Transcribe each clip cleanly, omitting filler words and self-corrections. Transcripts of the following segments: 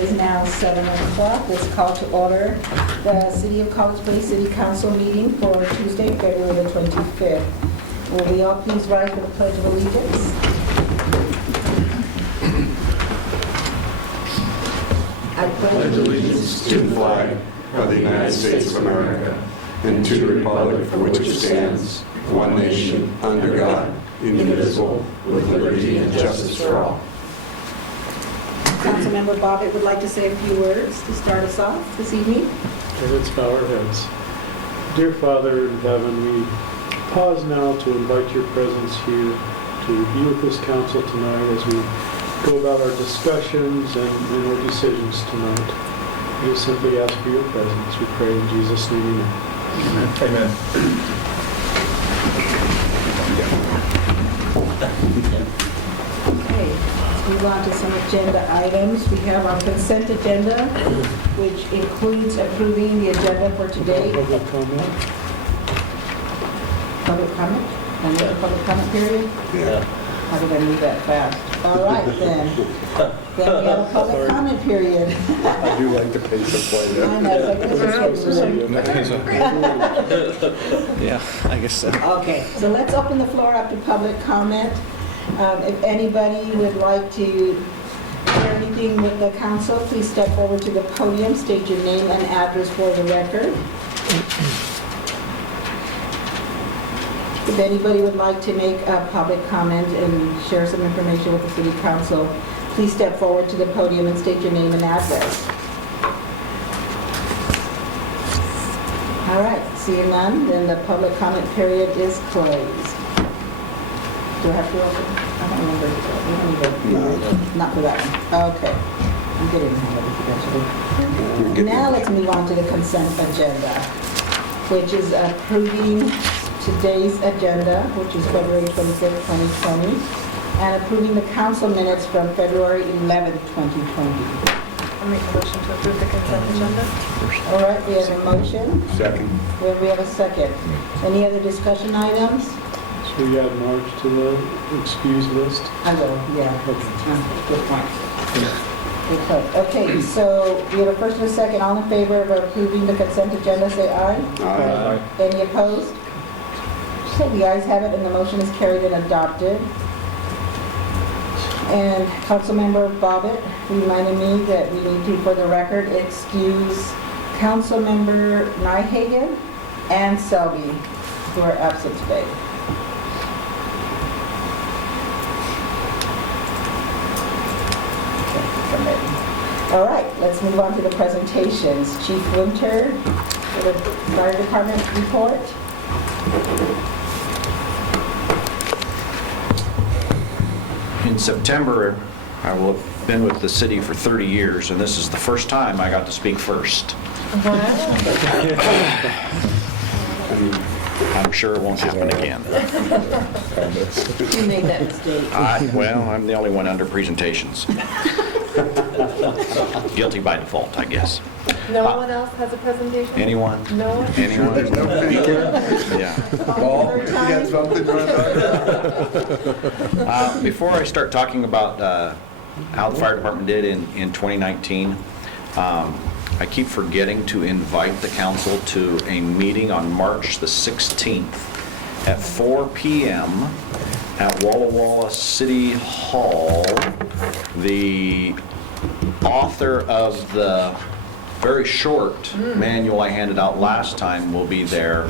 is now 7 o'clock. This call to order the City of College Place City Council meeting for Tuesday, February the 25th. Will we all please rise for the Pledge of Allegiance? I pledge allegiance to the flag of the United States of America and to the republic for which it stands, one nation, under God, indivisible, with liberty and justice for all. Councilmember Bobbitt would like to say a few words to start us off this evening. And let's bow our heads. Dear Father in heaven, we pause now to invite your presence here to be with this council tonight as we go about our discussions and our decisions tonight. We just simply ask for your presence. We pray in Jesus' name, amen. Amen. Okay, let's move on to some agenda items. We have our consent agenda, which includes approving the agenda for today. Public comment? Public comment? Another public comment period? Yeah. How did I move that fast? All right, then. Then we have a public comment period. I do like the pace of play I know, it's like this is Yeah, I guess so. Okay, so let's open the floor up to public comment. If anybody would like to share anything with the council, please step forward to the podium, state your name and address for the record. If anybody would like to make a public comment and share some information with the city council, please step forward to the podium and state your name and address. All right, seeing none, then the public comment period is closed. Do I have to open? I don't remember. We don't even, not for that one. Okay. I'm getting ahead of it eventually. Now let's move on to the consent agenda, which is approving today's agenda, which is February 25th, 2020, and approving the council minutes from February 11th, 2020. I'll make a motion to approve the consent agenda. All right, we have a motion. Second. We have a second. Any other discussion items? Should we add March to the excuse list? I will, yeah. Good point. Good point. Okay, so we have a first and a second. All in favor of approving the consent agenda, say aye. Aye. Any opposed? Okay, the ayes have it, and the motion is carried and adopted. And Councilmember Bobbitt reminded me that we need to, for the record, excuse Councilmember Nyhagen and Selby, who are absent today. All right, let's move on to the presentations. Chief Winter for the Fire Department report. In September, I will have been with the city for 30 years, and this is the first time I got to speak first. I'm sure it won't happen again. You made that mistake. Well, I'm the only one under presentations. Guilty by default, I guess. No one else has a presentation? Anyone? No one? Anyone? There's no picture. Yeah. Paul, you got something to run Before I start talking about how the fire department did in 2019, I keep forgetting to invite the council to a meeting on March the 16th at 4 p.m. at Walla Walla City Hall. The author of the very short manual I handed out last time will be there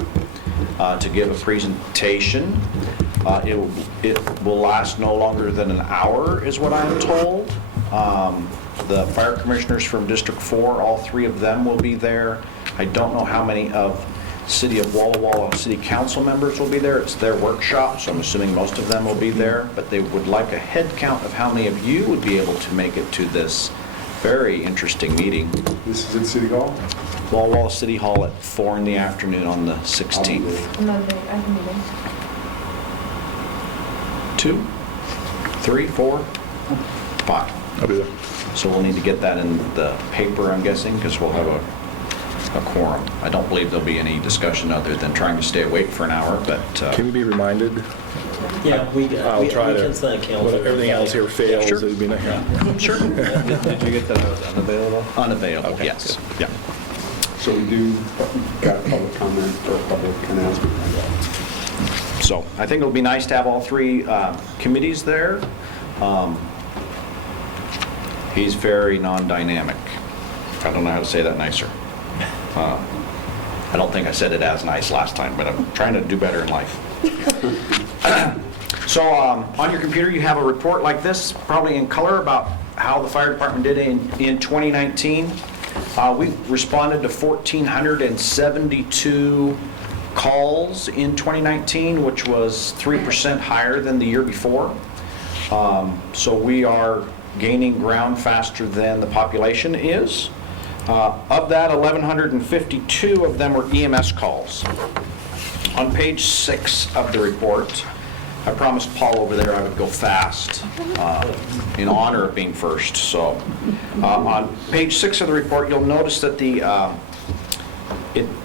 to give a presentation. It will last no longer than an hour, is what I'm told. The fire commissioners from District 4, all three of them will be there. I don't know how many of City of Walla Walla City Council members will be there. It's their workshop, so I'm assuming most of them will be there. But they would like a head count of how many of you would be able to make it to this very interesting meeting. This is at City Hall? Walla Walla City Hall at 4 in the afternoon on the 16th. Monday, I have a meeting. 2, 3, 4, 5. I'll be there. So we'll need to get that in the paper, I'm guessing, because we'll have a quorum. I don't believe there'll be any discussion other than trying to stay awake for an hour, but Can we be reminded Yeah, we I'll try to, can send a but calendar. everything else here fails, Sure. it'd be nice. Sure. Did you get that I was unavailable? Unavailable, Okay, yes. Yeah. So we do got a public comment or a public announcement. So I think it'll be nice to have all three committees there. He's very non-dynamic. I don't know how to say that nicer. I don't think I said it as nice last time, but I'm trying to do better in life. So on your computer, you have a report like this, probably in color, about how the fire department did in 2019. We responded to 1,472 calls in 2019, which was 3% higher than the year before. So we are gaining ground faster than the population is. Of that, 1,152 of them were EMS calls. On page 6 of the report, I promised Paul over there I would go fast in honor of being first. So on page 6 of the report, you'll notice that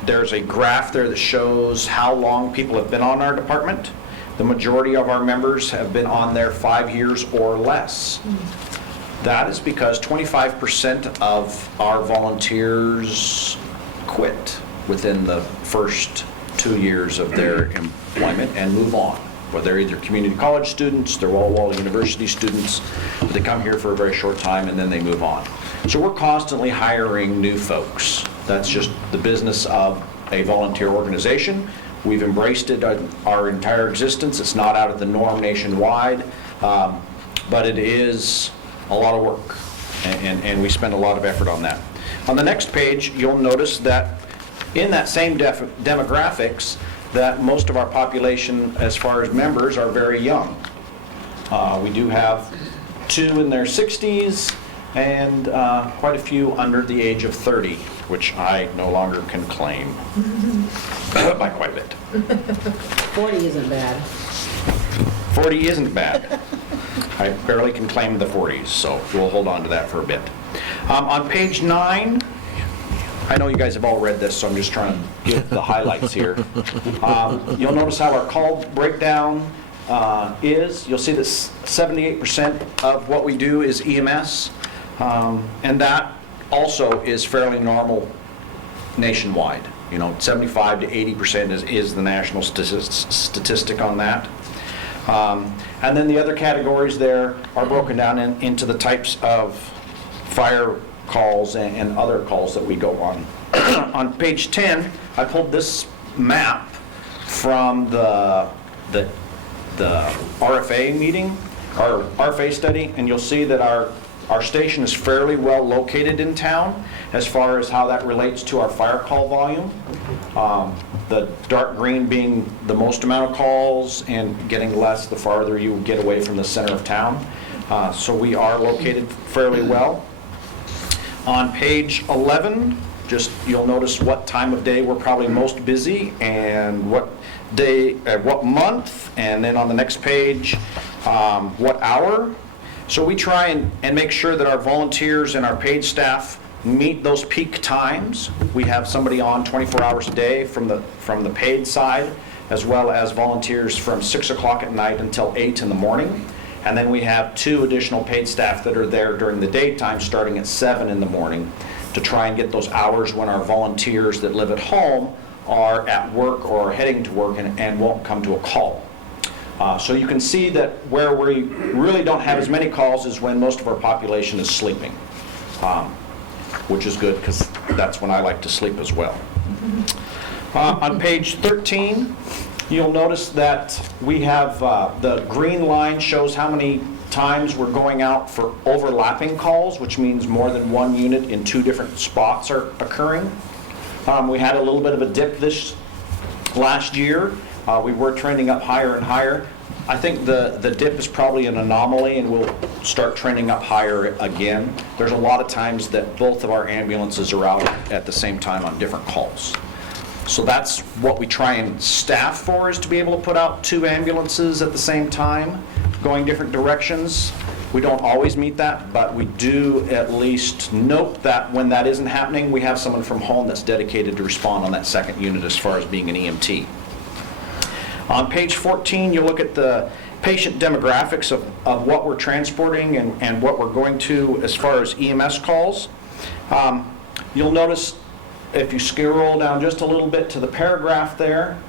there's a graph there that shows how long people have been on our department. The majority of our members have been on there 5 years or less. That is because 25% of our volunteers quit within the first 2 years of their employment and move on. Well, they're either community college students, they're Walla Walla University students, but they come here for a very short time and then they move on. So we're constantly hiring new folks. That's just the business of a volunteer organization. We've embraced it our entire existence. It's not out of the norm nationwide, but it is a lot of work, and we spend a lot of effort on that. On the next page, you'll notice that in that same demographics, that most of our population, as far as members, are very young. We do have 2 in their 60s and quite a few under the age of 30, which I no longer can claim by quite a bit. 40 isn't bad. 40 isn't bad. I barely can claim the 40s, so we'll hold on to that for a bit. On page 9, I know you guys have all read this, so I'm just trying to get the highlights here. You'll notice how our call breakdown is. You'll see that 78% of what we do is EMS, and that also is fairly normal nationwide. 75 to 80% is the national statistic on that. And then the other categories there are broken down into the types of fire calls and other calls that we go on. On page 10, I pulled this map from the RFA meeting, our RFA study, and you'll see that our station is fairly well located in town as far as how that relates to our fire call volume. The dark green being the most amount of calls and getting less the farther you get away from the center of town. So we are located fairly well. On page 11, you'll notice what time of day we're probably most busy and what month, and then on the next page, what hour. So we try and make sure that our volunteers and our paid staff meet those peak times. We have somebody on 24 hours a day from the paid side, as well as volunteers from 6 o'clock at night until 8 in the morning. And then we have 2 additional paid staff that are there during the daytime, starting at 7 in the morning, to try and get those hours when our volunteers that live at home are at work or are heading to work and won't come to a call. So you can see that where we really don't have as many calls is when most of our population is sleeping, which is good because that's when I like to sleep as well. On page 13, you'll notice that we have the green line shows how many times we're going out for overlapping calls, which means more than one unit in 2 different spots are occurring. We had a little bit of a dip this last year. We were trending up higher and higher. I think the dip is probably an anomaly and we'll start trending up higher again. There's a lot of times that both of our ambulances are out at the same time on different calls. So that's what we try and staff for, is to be able to put out 2 ambulances at the same time, going different directions. We don't always meet that, but we do at least note that when that isn't happening, we have someone from home that's dedicated to respond on that second unit as far as being an EMT. On page 14, you look at the patient demographics of what we're transporting and what we're going to as far as EMS calls. You'll notice if you scroll down just a little bit to the paragraph there,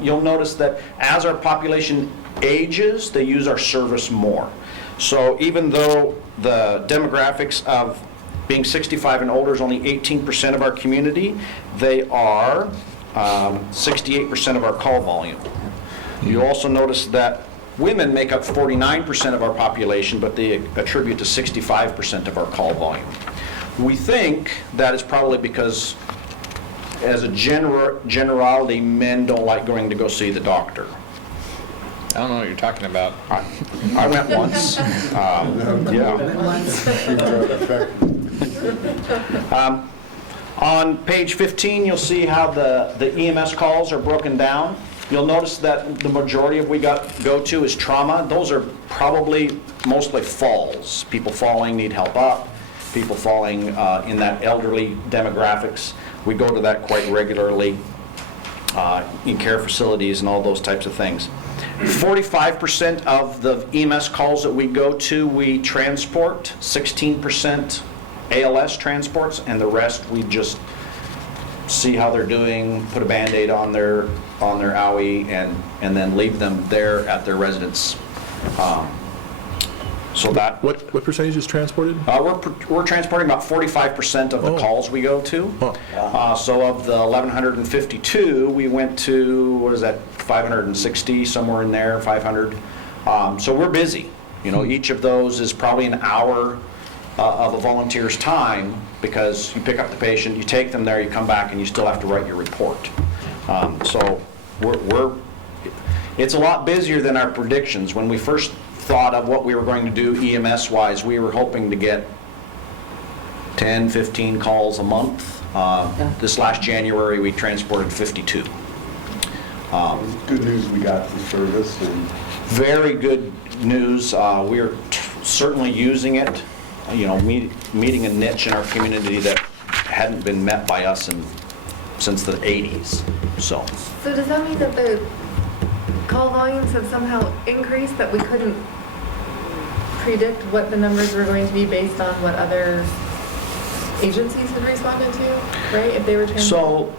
you'll notice that as our population ages, they use our service more. So even though the demographics of being 65 and older is only 18% of our community, they are 68% of our call volume. You also notice that women make up 49% of our population, but they attribute to 65% of our call volume. We think that is probably because, as a generality, men don't like going to go see the doctor. I don't know what you're talking about. I went once. Yeah. On page 15, you'll see how the EMS calls are broken down. You'll notice that the majority of we go to is trauma. Those are probably mostly falls. People falling, need help up. People falling in that elderly demographics. We go to that quite regularly in care facilities and all those types of things. 45% of the EMS calls that we go to, we transport. 16% ALS transports, and the rest we just see how they're doing, put a Band-Aid on their owie, and then leave them there at their residence. So that What percentage is transported? we're transporting about 45% of the calls we go to. So of the 1,152, we went to, what is that, 560, somewhere in there, 500. So we're busy. You know, each of those is probably an hour of a volunteer's time, because you pick up the patient, you take them there, you come back, and you still have to write your report. So it's a lot busier than our predictions. When we first thought of what we were going to do EMS-wise, we were hoping to get 10, 15 calls a month. This last January, we transported 52. Good news we got the service. And Very good news. We are certainly using it, you know, meeting a niche in our community that hadn't been met by us since the 80s. So So does that mean that the call volumes have somehow increased, that we couldn't predict what the numbers were going to be based on what other agencies had responded to, right? If they were So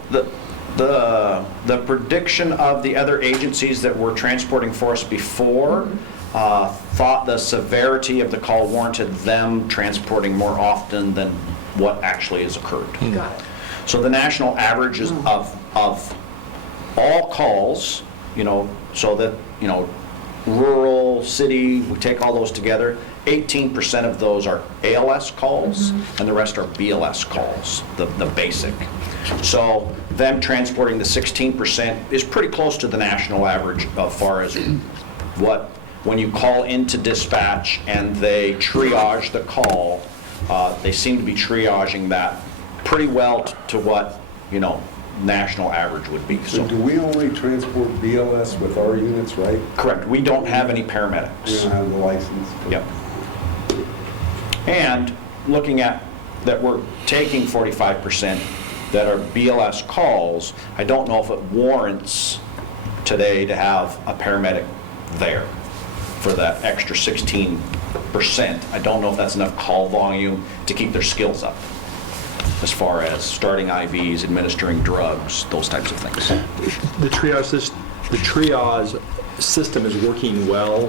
the prediction of the other agencies that were transporting for us before thought the severity of the call warranted them transporting more often than what actually has occurred. Got it. So the national average is of all calls, you know, so that, you know, rural, city, we take all those together, 18% of those are ALS calls, and the rest are BLS calls, the basic. So them transporting the 16% is pretty close to the national average as far as what, when you call into dispatch and they triage the call, they seem to be triaging that pretty well to what, you know, national average would be. so do we only transport BLS with our units, right? Correct. We don't have any We paramedics. don't have the license. Yep. And looking at that we're taking 45% that are BLS calls, I don't know if it warrants today to have a paramedic there for that extra 16%. I don't know if that's enough call volume to keep their skills up as far as starting IVs, administering drugs, those types of things. The triage system is working well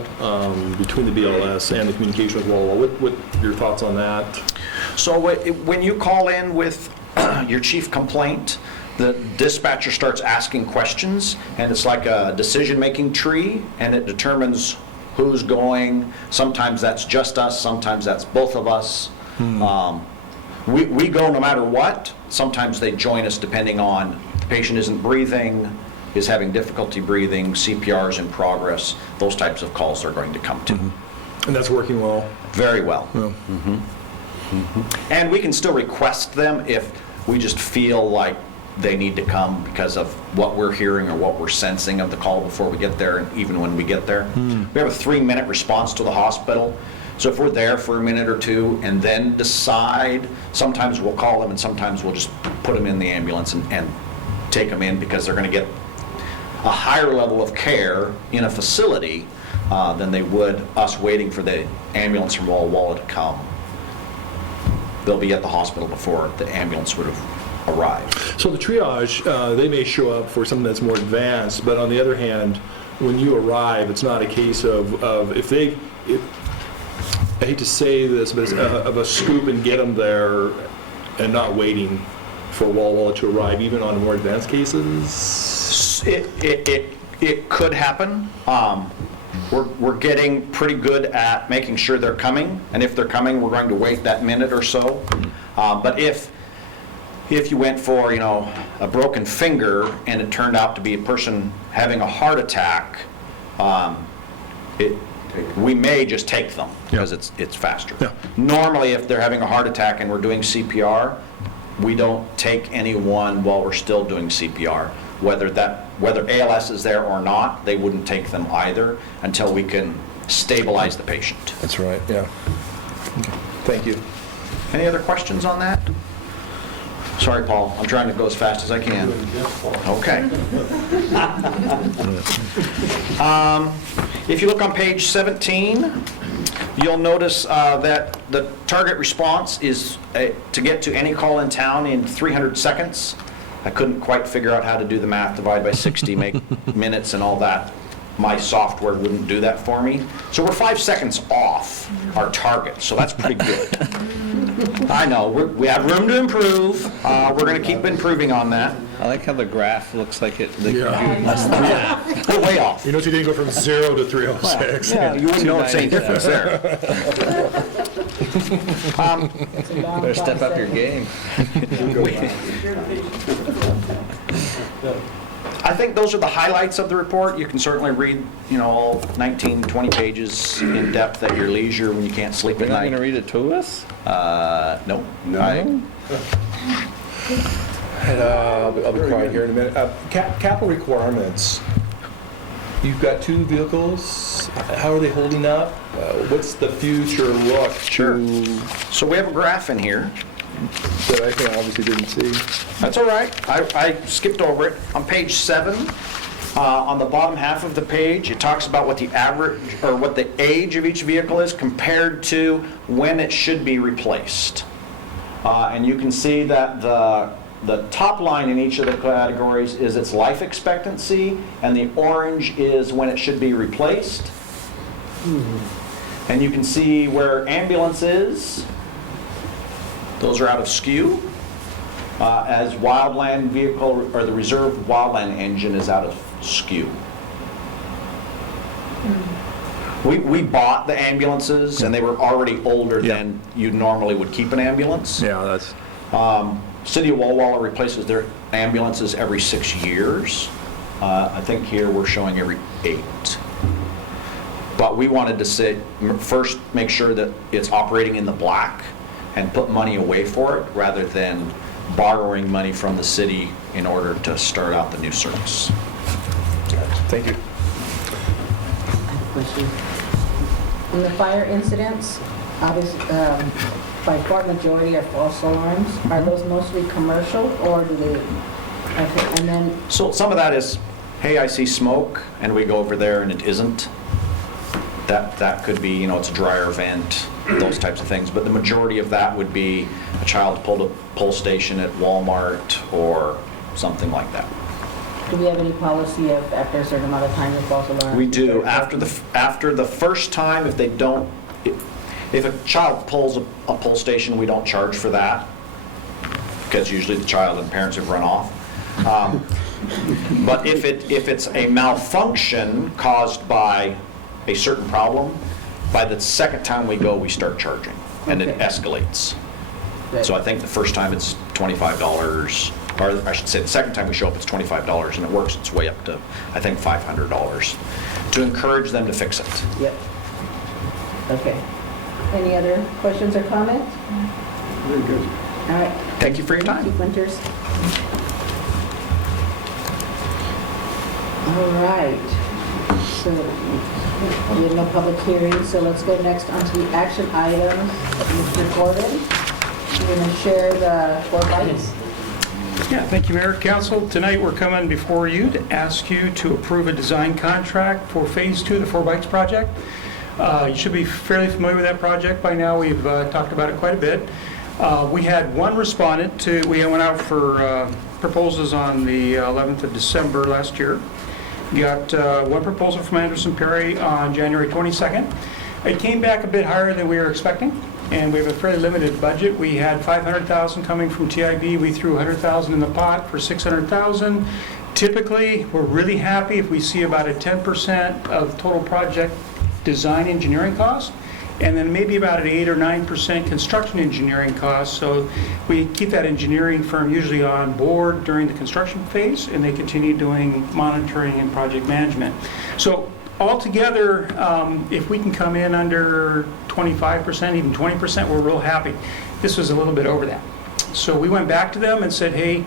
between the BLS and the communication with Walla. What are your thoughts on that? So when you call in with your chief complaint, the dispatcher starts asking questions, and it's like a decision-making tree, and it determines who's going. Sometimes that's just us, sometimes that's both of us. We go no matter what. Sometimes they join us depending on the patient isn't breathing, is having difficulty breathing, CPR is in progress. Those types of calls they're going to come to. And that's working well? Very well. Yeah. And we can still request them if we just feel like they need to come because of what we're hearing or what we're sensing of the call before we get there, and even when we get there. We have a 3-minute response to the hospital. So if we're there for a minute or two and then decide, sometimes we'll call them and sometimes we'll just put them in the ambulance and take them in, because they're going to get a higher level of care in a facility than they would us waiting for the ambulance from Walla Walla to come. They'll be at the hospital before the ambulance would have arrived. So the triage, they may show up for something that's more advanced, but on the other hand, when you arrive, it's not a case of I hate to say this, but it's of a scoop and get them there and not waiting for Walla Walla to arrive, even on more advanced cases? It could happen. We're getting pretty good at making sure they're coming, and if they're coming, we're going to wait that minute or so. But if you went for, a broken finger and it turned out to be a person having a heart attack, we may just take them because it's faster. Yeah. Normally, if they're having a heart attack and we're doing CPR, we don't take anyone while we're still doing CPR. Whether ALS is there or not, they wouldn't take them either until we can stabilize the patient. That's right, yeah. Okay. Thank you. Any other questions on that? Sorry, Paul, I'm trying to go as fast as I can. Okay. If you look on page 17, you'll notice that the target response is to get to any call in town in 300 seconds. I couldn't quite figure out how to do the math, divide by 60, make minutes and all that. My software wouldn't do that for me. So we're 5 seconds off our target, so that's pretty good. I know, we have room to improve. We're going to keep improving on that. I like how the graph looks like it, the Yeah. computer. We're way off. You notice you didn't go from 0 to 306. Yeah, you wouldn't know it's any difference there. It's a long Better step up process. your game. I think those are the highlights of the report. You can certainly read, all 19, 20 pages in depth at your leisure when you can't sleep You're at not going to night. read it to us? No. I'll be quiet here in a minute. Capital requirements. You've got 2 vehicles. How are they holding up? What's the future look Sure. to So we have a graph in here. that I obviously didn't see? That's all right. I skipped over it. On page 7, on the bottom half of the page, it talks about what the average, or what the age of each vehicle is compared to when it should be replaced. And you can see that the top line in each of the categories is its life expectancy, and the orange is when it should be replaced. And you can see where ambulance is. Those are out of skew. As wildland vehicle, or the reserve wildland engine is out of skew. We bought the ambulances, and they were already older than you normally would keep an ambulance. Yeah, that's... City of Walla Walla replaces their ambulances every 6 years. I think here we're showing every 8. But we wanted to first make sure that it's operating in the black and put money away for it, rather than borrowing money from the city in order to start out the new service. Thank you. Question. In the fire incidents, obviously, by far majority are false alarms. Are those mostly commercial, or do they, okay, and then, So some of that is, hey, I see smoke, and we go over there and it isn't. That could be, it's a dryer vent, those types of things. But the majority of that would be a child pulled a pull station at Walmart or something like that. do we have any policy of after a certain amount of time, the false alarm? We do. After the first time, if they don't, if a child pulls a pull station, we don't charge for that, because usually the child and parents have run off. But if it's a malfunction caused by a certain problem, by the second time we go, we start charging, and it Okay. escalates. Good. So I think the first time it's $25, or I should say the second time we show up, it's $25, and it works its way up to, I think, $500, to encourage them to fix it. Yep. Okay. Any other questions or comments? Very good. All right. Thank you for your time. Chief Winters. All right. So we have no public hearing, so let's go next on to the action items. Mr. Gordon, you're going to share the 4 bites? Yeah, thank you, Mayor. Council, tonight we're coming before you to ask you to approve a design contract for Phase 2 of the 4 Bikes project. You should be fairly familiar with that project by now. We've talked about it quite a bit. We had one respondent to, we went out for proposals on the 11th of December last year. Got one proposal from Anderson Perry on January 22nd. It came back a bit higher than we were expecting, and we have a fairly limited budget. We had $500,000 coming from TIB. We threw $100,000 in the pot for $600,000. Typically, we're really happy if we see about a 10% of total project design engineering cost, and then maybe about an 8 or 9% construction engineering cost. So we keep that engineering firm usually on board during the construction phase, and they continue doing monitoring and project management. So altogether, if we can come in under 25%, even 20%, we're real happy. This was a little bit over that. So we went back to them and said, hey,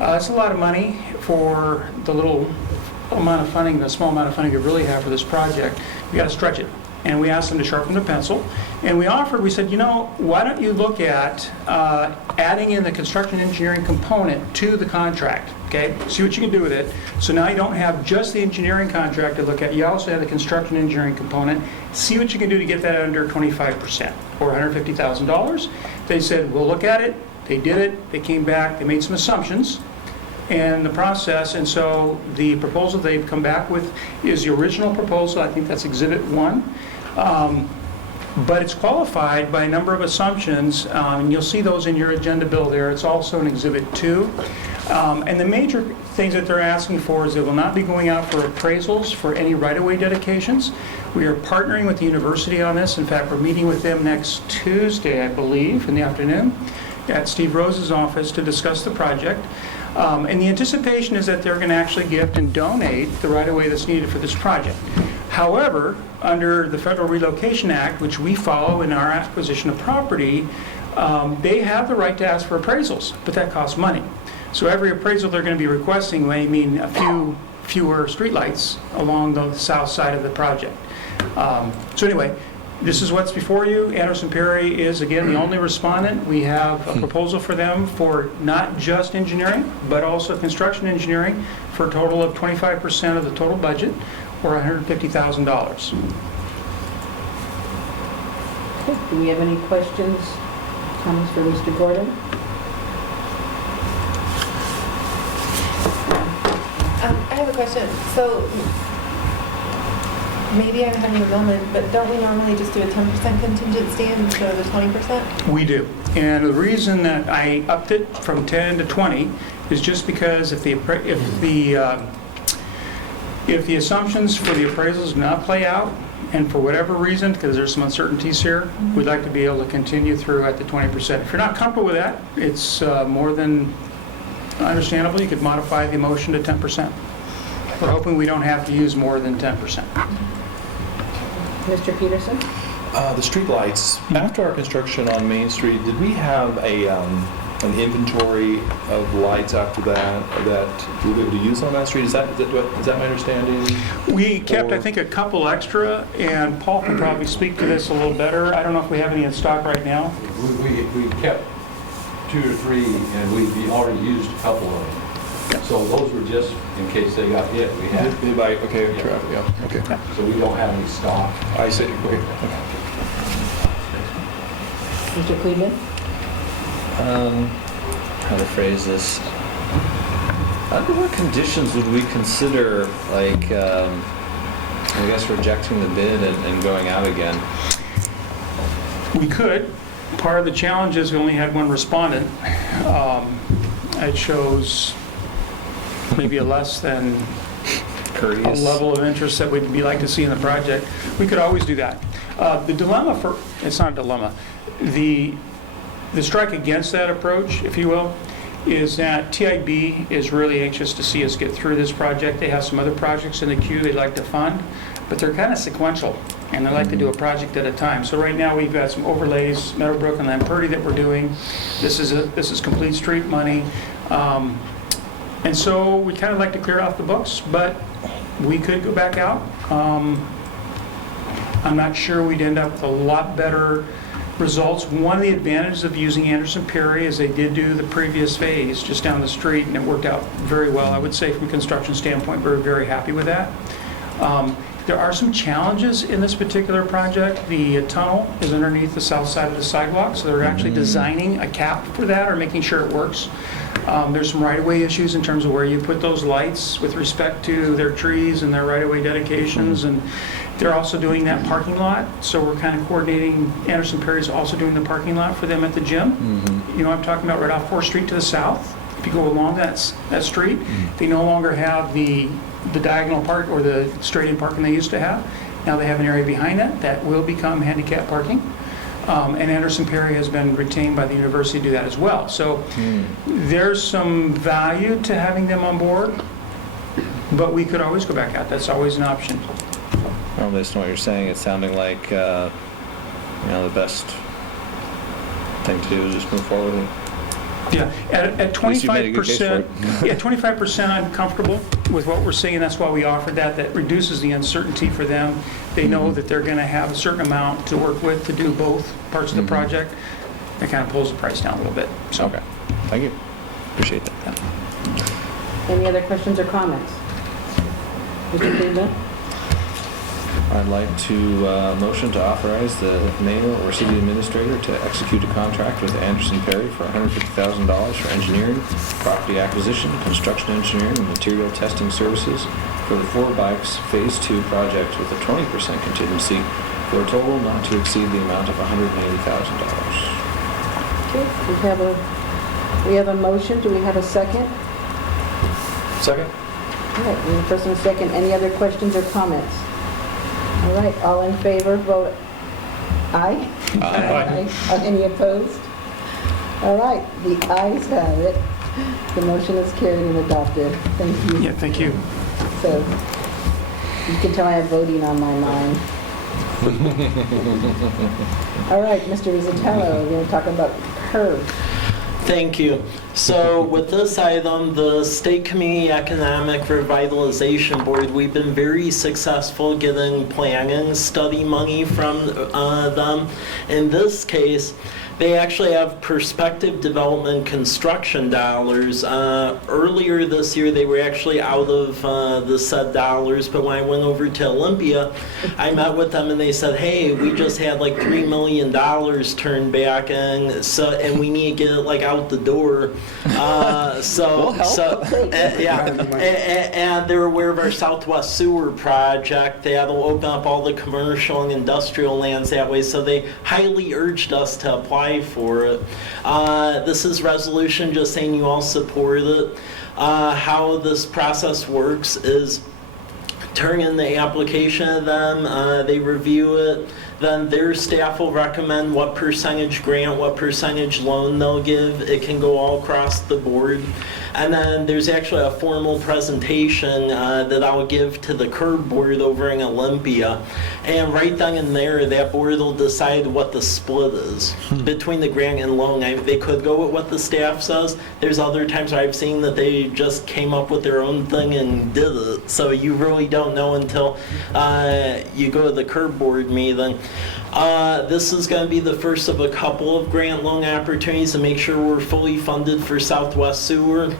it's a lot of money for the little amount of funding, the small amount of funding we really have for this project. We got to stretch it. And we asked them to sharpen the pencil. And we said, you know, why don't you look at adding in the construction engineering component to the contract, okay? See what you can do with it. So now you don't have just the engineering contract to look at, you also have the construction engineering component. See what you can do to get that under 25% or $150,000. They said, we'll look at it. They did it. They came back. They made some assumptions in the process, and so the proposal they've come back with is the original proposal. I think that's Exhibit 1. But it's qualified by a number of assumptions, and you'll see those in your agenda bill there. It's also in Exhibit 2. And the major things that they're asking for is they will not be going out for appraisals for any right-of-way dedications. We are partnering with the university on this. In fact, we're meeting with them next Tuesday, I believe, in the afternoon at Steve Rose's office to discuss the project. And the anticipation is that they're going to actually gift and donate the right-of-way that's needed for this project. However, under the Federal Relocation Act, which we follow in our acquisition of property, they have the right to ask for appraisals, but that costs money. So every appraisal they're going to be requesting may mean a few fewer streetlights along the south side of the project. So anyway, this is what's before you. Anderson Perry is, again, the only respondent. We have a proposal for them for not just engineering, but also construction engineering for a total of 25% of the total budget, or $150,000. Okay, do we have any questions, comments for Mr. Gordon? I have a question. So maybe I'm having a moment, but don't we normally just do a 10% contingency instead of the 20%? We do. And the reason that I upped it from 10 to 20 is just because if the assumptions for the appraisals do not play out, and for whatever reason, because there's some uncertainties here, we'd like to be able to continue through at the 20%. If you're not comfortable with that, it's more than understandable. You could modify the motion to 10%. We're hoping we don't have to use more than 10%. Mr. Peterson? The streetlights, after our construction on Main Street, did we have an inventory of lights after that we were able to use on that street? Is that my understanding? We kept, I think, a couple extra, and Paul can probably speak to this a little better. I don't know if we have any in stock right now. We kept 2 or 3, and we already used a couple of them. So those were just in case they got hit. We had. Okay, yeah, okay. So we don't have any stock. I see, okay. Mr. Cleveland? How to phrase this? Under what conditions would we consider, like, I guess rejecting the bid and going out again? We could. Part of the challenge is we only had one respondent. It shows maybe a less than Courteous. a level of interest that we'd like to see in the project. We could always do that. The dilemma it's not a dilemma, the strike against that approach, if you will, is that TIB is really anxious to see us get through this project. They have some other projects in the queue they'd like to fund, but they're kind of sequential, and they like to do a project at a time. So right now we've got some overlays, Meadowbrook and Lamperti, that we're doing. This is complete street money. And so we kind of like to clear it off the books, but we could go back out. I'm not sure we'd end up with a lot better results. One of the advantages of using Anderson Perry is they did do the previous phase just down the street, and it worked out very well. I would say from a construction standpoint, we're very happy with that. There are some challenges in this particular project. The tunnel is underneath the south side of the sidewalk, so they're actually designing a cap for that or making sure it works. There's some right-of-way issues in terms of where you put those lights with respect to their trees and their right-of-way dedications, and they're also doing that parking lot, so we're kind of coordinating. Anderson Perry is also doing the parking lot for them at the gym. You know, I'm talking about right off 4th Street to the south. If you go along that street, they no longer have the diagonal park or the straight-in parking they used to have. Now they have an area behind that will become handicap parking. And Anderson Perry has been retained by the university to do that as well. So there's some value to having them on board, but we could always go back out. That's always an option. Well, based on what you're saying, it's sounding like, the best thing to do is just move forward. Yeah, at least you made a good case for 25%, yeah, 25% I'm comfortable with what we're seeing. That's why we offered that. That reduces the uncertainty for them. They know that they're going to have a certain amount to work with to do both parts of the project. That kind of pulls the price down a little bit. So, Okay, thank you. Appreciate that. Any other questions or comments? Mr. Cleveland? I'd like to motion to authorize the mayor or city administrator to execute a contract with Anderson Perry for $150,000 for engineering, property acquisition, construction engineering, and material testing services for the 4 Bikes Phase 2 project with a 20% contingency for a total not to exceed the amount of $180,000. Okay, we have a motion. Do we have a second? Second? All right, we have a first and a second. Any other questions or comments? All right, all in favor, vote aye. Aye. Any opposed? All right, the ayes have it. The motion is carried and adopted. Thank you. yeah, thank you. So you can tell I have voting on my mind. All right, Mr. Rizzatello, we're going to talk about curb. Thank you. So with this item, the State Community Economic Revitalization Board, we've been very successful getting planning study money from them. In this case, they actually have perspective development construction dollars. Earlier this year, they were actually out of the said dollars, but when I went over to Olympia, I met with them and they said, hey, we just had like $3 million turned back, and we need to get it like out the door. And they're aware of our Southwest Sewer project. That'll open up all the commercial and industrial lands that way, so they highly urged us to apply for it. This is resolution just saying you all support it. How this process works is turn in the application to them, they review it, then their staff will recommend what percentage grant, what percentage loan they'll give. It can go all across the board. And then there's actually a formal presentation that I'll give to the curb board over in Olympia. And right then and there, that board will decide what the split is between the grant and loan. They could go with what the staff says. There's other times where I've seen that they just came up with their own thing and did it. So you really don't know until you go to the curb board meeting. This is going to be the first of a couple of grant loan opportunities to make sure we're fully funded for Southwest Sewer.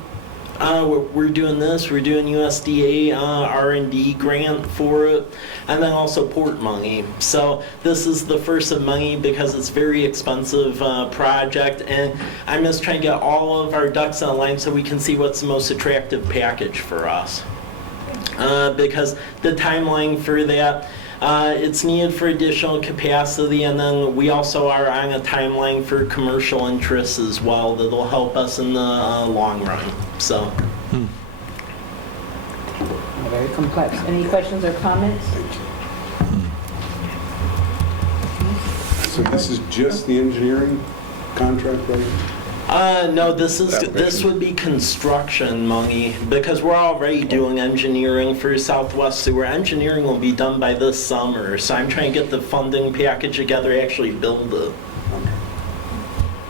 We're doing this, we're doing USDA R&D grant for it, and then also port money. So this is the first of many because it's a very expensive project, and I'm just trying to get all of our ducks in a line so we can see what's the most attractive package for us. Because the timeline for that, it's needed for additional capacity, and then we also are on a timeline for commercial interests as well that'll help us in the long run. So. Very complex. Any questions or comments? So this is just the engineering contract, right? No, this would be construction money because we're already doing engineering for Southwest Sewer. Engineering will be done by this summer, so I'm trying to get the funding package together to actually build it.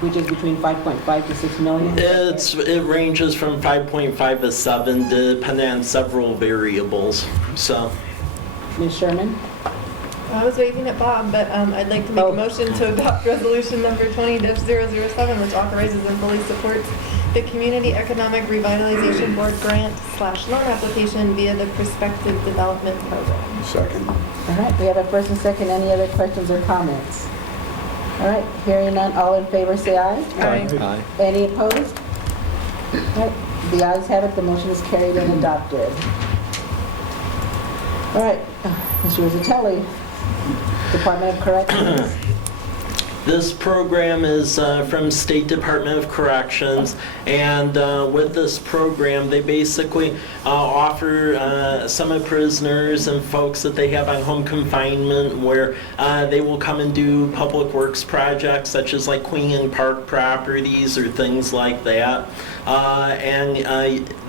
Which is between 5.5 to 6 million? It ranges from 5.5 to 7, depending on several variables. So. Ms. Sherman? I was waving at Bob, but I'd like to make Oh. a motion to adopt resolution number 20-007, which authorizes and fully supports the Community Economic Revitalization Board grant/loan application via the Prospective Development Program. Second. All right, we have a first and second. Any other questions or comments? All right, hearing none, all in favor say aye. Aye. Any opposed? All right, the ayes have it, the motion is carried and adopted. All right, Mr. Rizzatelli, Department of Corrections. This program is from State Department of Corrections, and with this program, they basically offer some prisoners and folks that they have on home confinement where they will come and do public works projects such as like Queen Park properties or things like that.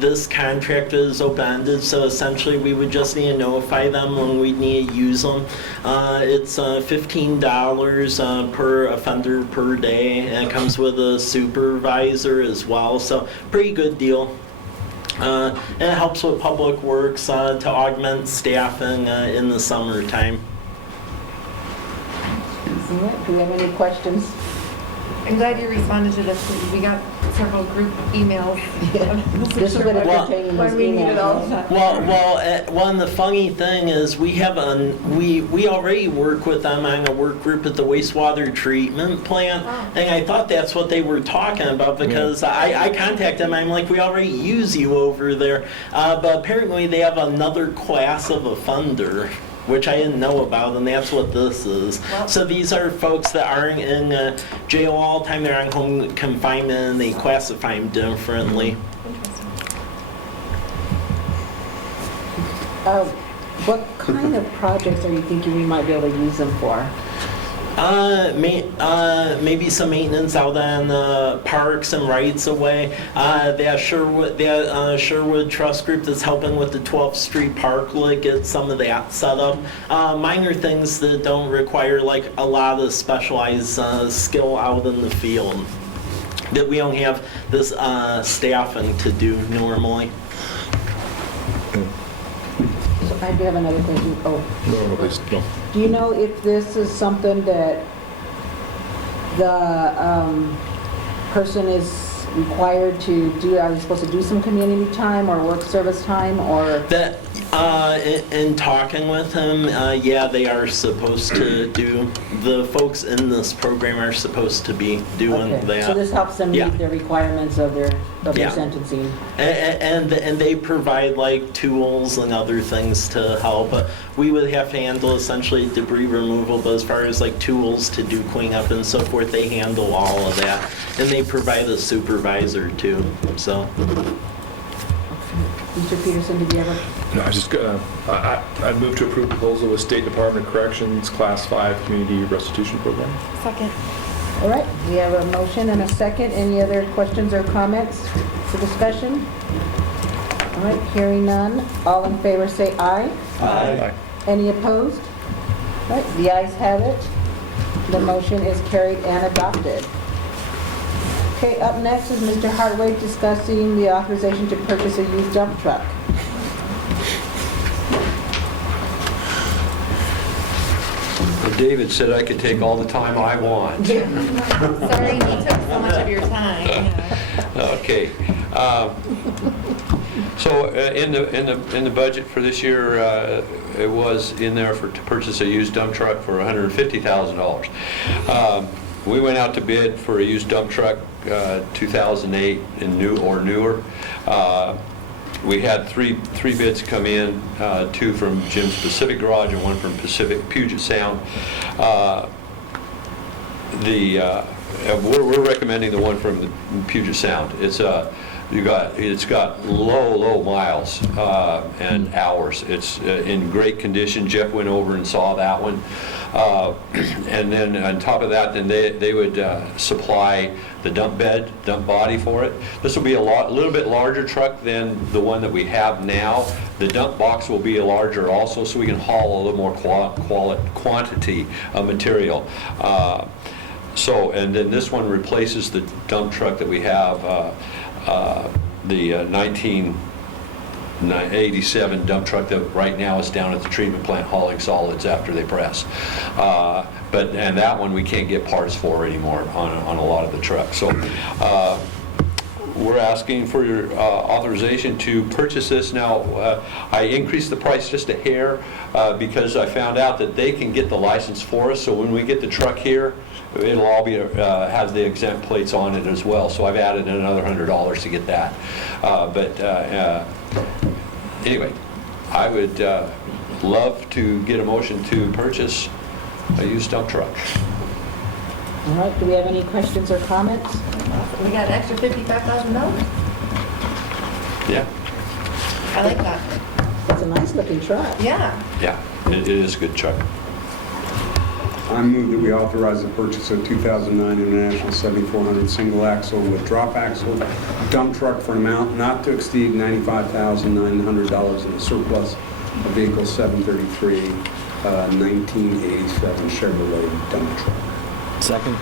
This contract is open-ended, so essentially we would just need to notify them when we need to use them. It's $15 per offender per day, and it comes with a supervisor as well, so pretty good deal. And it helps with public works to augment staffing in the summertime. All right, do we have any questions? I'm glad you responded to this, because we got several group emails. This is going to Well- pertain When this we need it all the email. time. Well, the funny thing is we already work with them on a work group at the wastewater treatment plant, and I thought that's what they were talking about because I contacted them. I'm like, we already use you over there, but apparently they have another class of offender, which I didn't know about, and that's what this is. So these are folks that aren't in jail all the time, they're on home confinement, and they classify them differently. What kind of projects are you thinking we might be able to use them for? Maybe some maintenance out on parks and rights away. That Sherwood Trust Group that's helping with the 12th Street Parklet, get some of that set up. Minor things that don't require like a lot of specialized skill out in the field that we don't have this staffing to do normally. So I do have another question. Oh, No, please, no. do you know if this is something that the person is required to do? Are they supposed to do some community time or work service time, or? That in talking with him, yeah, they are supposed to do. The folks in this program are supposed to be doing Okay, that. so this helps them Yeah. meet the requirements of their Yeah. sentencing. And they provide like tools and other things to help. We would have to handle essentially debris removal, but as far as like tools to do cleanup and so forth, they handle all of that. And they provide a supervisor too, so. Mr. Peterson, did you ever? No, I just, I move to approve proposal with State Department of Corrections Class 5 Community Restitution Program. Second. All right, we have a motion and a second. Any other questions or comments for discussion? All right, hearing none. All in favor say aye. Aye. Any opposed? All right, the ayes have it. The motion is carried and adopted. Okay, up next is Mr. Hartwig discussing the authorization to purchase a used dump truck. David said I could take all the time I want. Sorry, he took so much of your time. Okay. So in the budget for this year, it was in there to purchase a used dump truck for $150,000. We went out to bid for a used dump truck, 2008 and newer. We had three bids come in, two from Jim's Pacific Garage and one from Pacific Puget Sound. We're recommending the one from the Puget Sound. It's got low miles and hours. It's in great condition. Jeff went over and saw that one. And then on top of that, then they would supply the dump body for it. This will be a little bit larger truck than the one that we have now. The dump box will be larger also, so we can haul a little more quantity of material. And then this one replaces the dump truck that we have, the 87 dump truck that right now is down at the treatment plant hauling solids after they press. And that one we can't get parts for anymore on a lot of the trucks. So we're asking for your authorization to purchase this. Now, I increased the price just a hair because I found out that they can get the license for us. So when we get the truck here, it'll all be has the exempt plates on it as well. So I've added another $100 to get that. Anyway, I would love to get a motion to purchase a used dump truck. All right, do we have any questions or comments? We got an extra $55,000. Yeah, I like that. It's a nice looking truck. Yeah. yeah, it is a good truck. I move that we authorize the purchase of 2009 International 7400 single axle with drop axle dump truck for an amount not to exceed $95,900 in a surplus of vehicle 733 1987 Chevrolet dump truck. Second?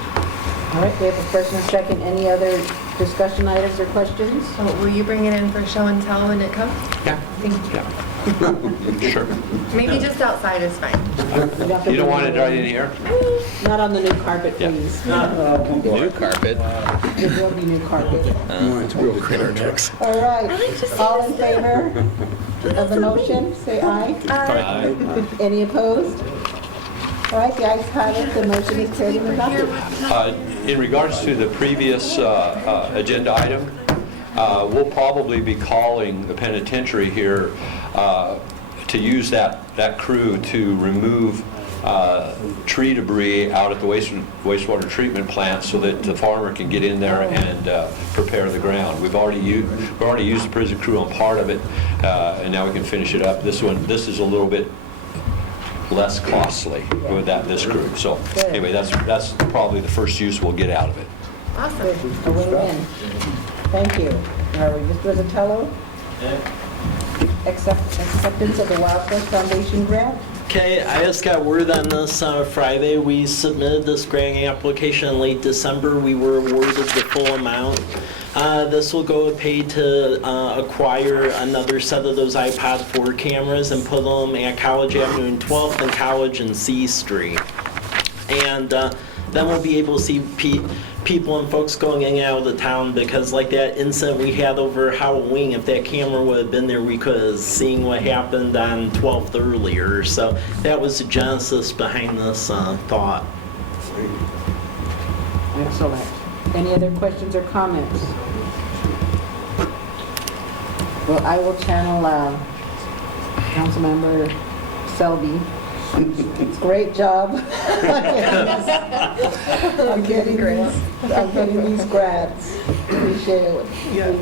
All right, we have a first and a second. Any other discussion items or questions? So will you bring it in for show and tell when it comes? Yeah. Thank you. Yeah. Sure. Maybe just outside is fine. You don't want it right in here? Not on the new carpet, Yeah. please. New carpet. There will be new carpet. It's real critter trucks. All right, all in favor of the motion, say aye. Aye. Any opposed? All right, the ayes have it, the motion is carried and adopted. In regards to the previous agenda item, we'll probably be calling the penitentiary here to use that crew to remove tree debris out at the wastewater treatment plant so that the farmer can get in there and prepare the ground. We've already used the prison crew on part of it, and now we can finish it up. This is a little bit less costly with this crew. So anyway, that's probably the first use we'll get out of it. Awesome. Good, a win-win. Thank you. All right, Mr. Rosatello? Acceptance of the Wild Horse Foundation grant? Okay, I just got word on this Friday. We submitted this grant application in late December. We were awarded the full amount. This will go pay to acquire another set of those iPod 4 cameras and put them at College Avenue and 12th and College and C Street. And then we'll be able to see people and folks going in and out of the town, because like that incident we had over Halloween, if that camera would have been there, we could have seen what happened on 12th earlier. So that was the genesis behind this thought. Excellent. Any other questions or comments? Well, I will channel Councilmember Selby. Great job. I'm getting these grads. Appreciate it.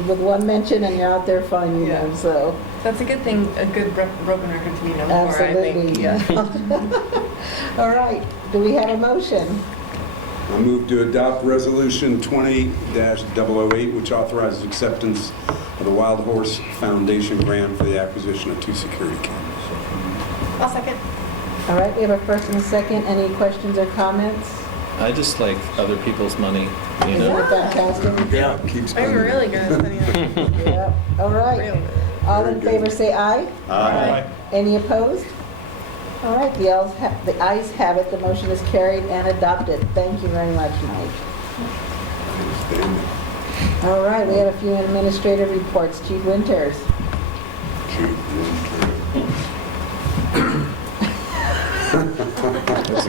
With one mention and you're out there finding them, so. That's a good thing, a good broken record to be known for, I think. Absolutely. All right, do we have a motion? I move to adopt Resolution 20-008, which authorizes acceptance of the Wild Horse Foundation grant for the acquisition of 2 security cameras. I'll second. All right, we have a first and a second. Any questions or comments? I just like other people's money, you Isn't know? that fantastic? Yeah. Keep I'm spending. really good at spending it. Yeah, all right. Real good. All in favor, say aye. Aye. Any opposed? All right, the ayes have it. The motion is carried and adopted. Thank you very much, Mike. All right, we have a few administrative reports. Chief Winters.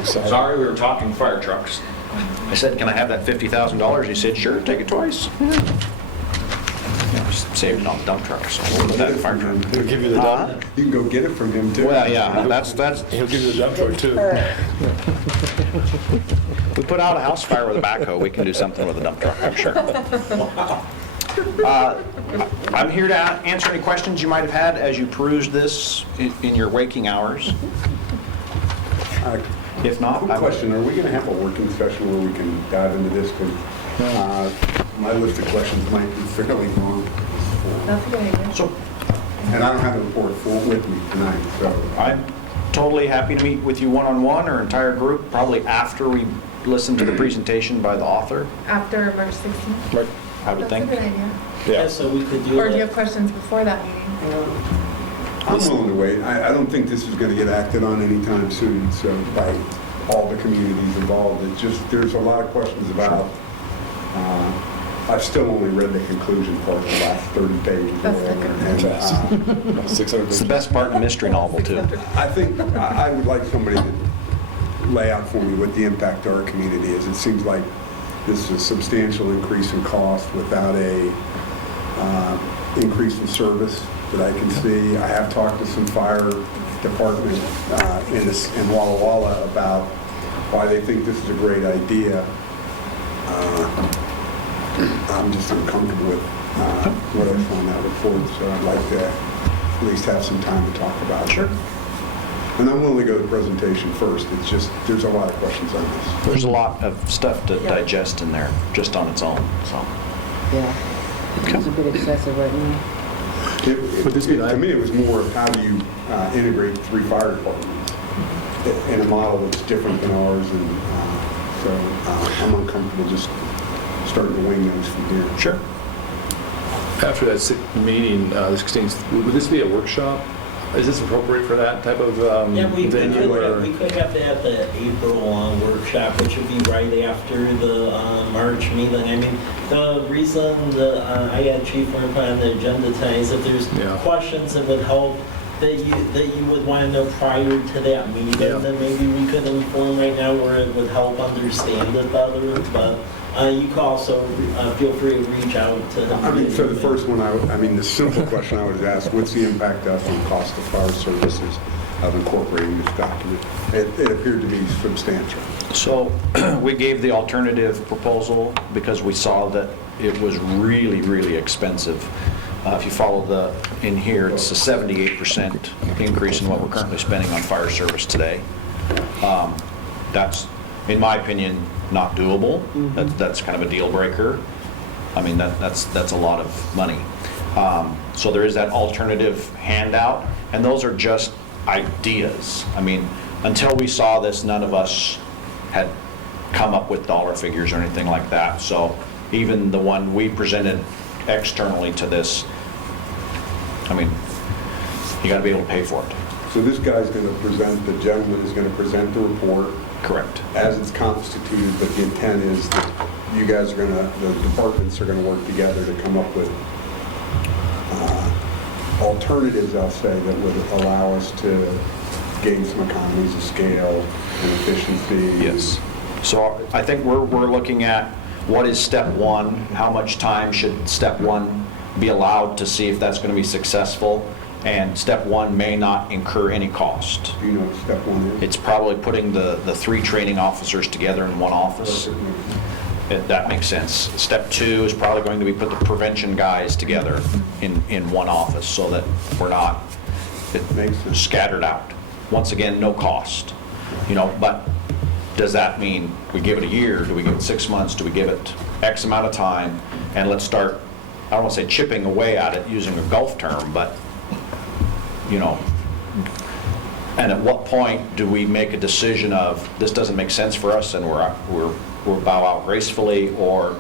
Sorry, we were talking fire trucks. I said, can I have that $50,000? He said, sure, take it twice. Saved it on dump trucks. What was that fire truck? He'll give you the dump. You can go get it from him, too. Well, yeah, that's, He'll give you the dump truck too. we put out a house fire with a backhoe, we can do something with a dump truck, I'm sure. I'm here to answer any questions you might have had as you perused this in your waking hours. If not, Quick question, are we going to have a working session where we can dive into this? Because my list of questions might be fairly long. That's a good idea. So And I don't have the report with me tonight, so. I'm totally happy to meet with you one-on-one or entire group, probably after we listen to the presentation by the author. After March 16th? Right. I would That's a think. good idea. Yeah, so we could do Or do you that. have questions before that meeting? I'm willing to wait. I don't think this is going to get acted on anytime soon, so by all the communities involved. It's just, there's a lot of questions about, I've still only read the conclusion part, the last 30 pages or That's the whatever. good And 600 It's the best part in a mystery novel, too. I think, I would like somebody to lay out for me what the impact to our community is. It seems like this is a substantial increase in cost without a increase in service that I can see. I have talked to some fire department in Walla Walla about why they think this is a great idea. I'm just uncomfortable with what I saw in that report, so I'd like to at least have some time to talk about it. Sure. And I'm willing to go to the presentation first. It's just, there's a lot of questions on this. There's a lot of stuff to digest in there, just on its own, so. Yeah, it's a bit excessive right now. Would this be To me, it was more of how do you integrate 3 fire departments in a model that's different than ours, and so I'm uncomfortable just starting to wing those from here. Sure. After that meeting, the 16th, would this be a workshop? Is this appropriate for that type of Yeah, we venue? or- could have that at the April workshop, which would be right after the March meeting. I mean, the reason that I had Chief Warren put on the agenda tonight is if there's Yeah. questions that would help, that you would want to know prior to that meeting, Yeah. then maybe we could inform right now where it would help understand it better. But you can also feel free to reach out to them. I mean, so the first one, the simple question I would ask, what's the impact to us on cost of fire services of incorporating this document? It appeared to be substantial. So we gave the alternative proposal because we saw that it was really, really expensive. If you follow in here, it's a 78% increase in what we're currently spending on fire service today. That's, in my opinion, not doable. That's kind of a deal breaker. I mean, that's a lot of money. So there is that alternative handout, and those are just ideas. I mean, until we saw this, none of us had come up with dollar figures or anything like that. So even the one we presented externally to this, I mean, you got to be able to pay for it. So this guy's going to present, the gentleman is going to present the report Correct. as it's constituted, but the intent is that you guys are going to, the departments are going to work together to come up with alternatives, I'll say, that would allow us to gain some economies of scale and efficiency. Yes. So I think we're looking at what is step one, how much time should step one be allowed to see if that's going to be successful, and step one may not incur any cost. Do you know what step one is? It's probably putting the 3 training officers together in one office. That makes sense. Step 2 is probably going to be put the prevention guys together in one office so that we're not Makes sense. scattered out. Once again, no cost. But does that mean we give it a year? Do we give it 6 months? Do we give it X amount of time? And let's start, I don't want to say chipping away at it using a golf term, but, and at what point do we make a decision of this doesn't make sense for us and we'll bow out gracefully, or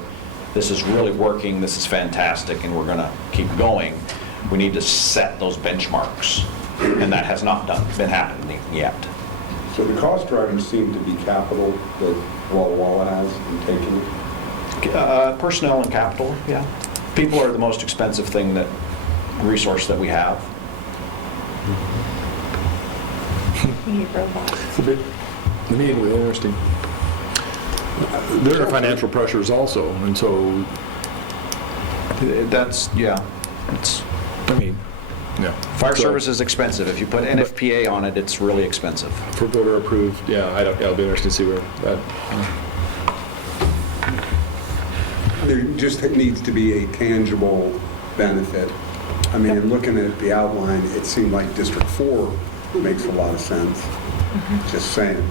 this is really working, this is fantastic, and we're going to keep going? We need to set those benchmarks, and that has not been happening yet. So the cost drivers seem to be capital that Walla Walla has in taking it. Personnel and capital, yeah. People are the most expensive resource that we have. We need robots. The meeting was interesting. There are financial pressures also, and so, That's, yeah. Fire So, service is expensive. If you put NFPA on it, it's really expensive. For voter approved, it'll be interesting to see where that, There just needs to be a tangible benefit. I mean, in looking at the outline, it seemed like District 4 makes a lot of sense. Just saying.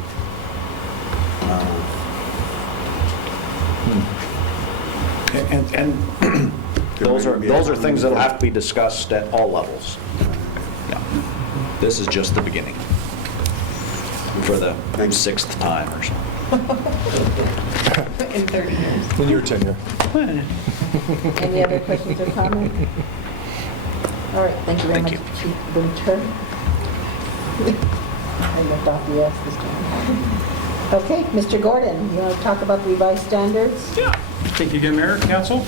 And those are things that'll have to be discussed at all levels. Yeah. This is just the beginning for the 6th time or so. in 30 years. In your tenure. Any other questions or comments? All right, thank you very much, Thank Chief Winter. I left off the S this time. Okay, Mr. Gordon, you want to talk about the revised standards? Yeah. Thank you again, Mayor, Council.